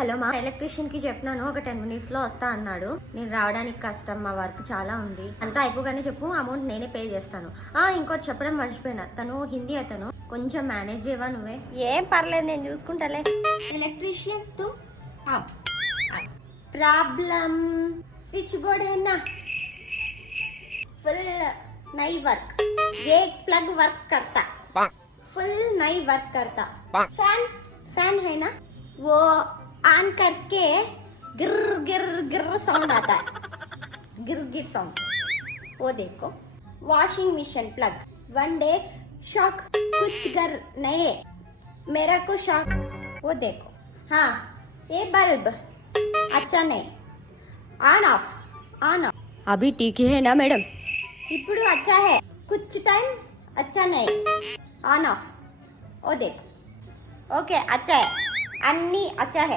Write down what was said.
Hello మా electrician కి చెప్పినాను ఒక 10 minutes లో వస్తా అన్నాడు. నేను రావడానికి కష్టం, మా వర్క్ చాలా ఉంది. అంతా అయిపోగానే చెప్పు, అమౌంట్ నేనే పే చేస్తాను. ఇంకోటి చెప్పడం మర్చిపోయినా, తను హిందీ అతను, కొంచెం మేనేజ్ చేయవా నువ్వే? ఏం పర్లేదు, నేను చూసుకుంటాలే. ఎలక్ట్రీషియన్ తు प्रॉब्लम स्विच बोर्ड है ना, फुल नहीं वर्क, एक प्लग वर्क करता, फुल नहीं वर्क करता. फैन है ना, वो ऑन करके गिर गिर गिर साउंड आता है, गिर गिर साउंड, वो देखो. Washing machine plug, one day shock, कुछ घर नहीं, मेरा को शॉक, वो देखो. हाँ, ये बल्ब अच्छा नहीं, ऑन ऑफ ऑन ऑफ. अभी ठीक है ना मैडम? ఇప్పుడు अच्छा है, कुछ टाइम अच्छा नहीं, ऑन ऑफ, वो देखो. ओके अच्छा है, अन्नी अच्छा है.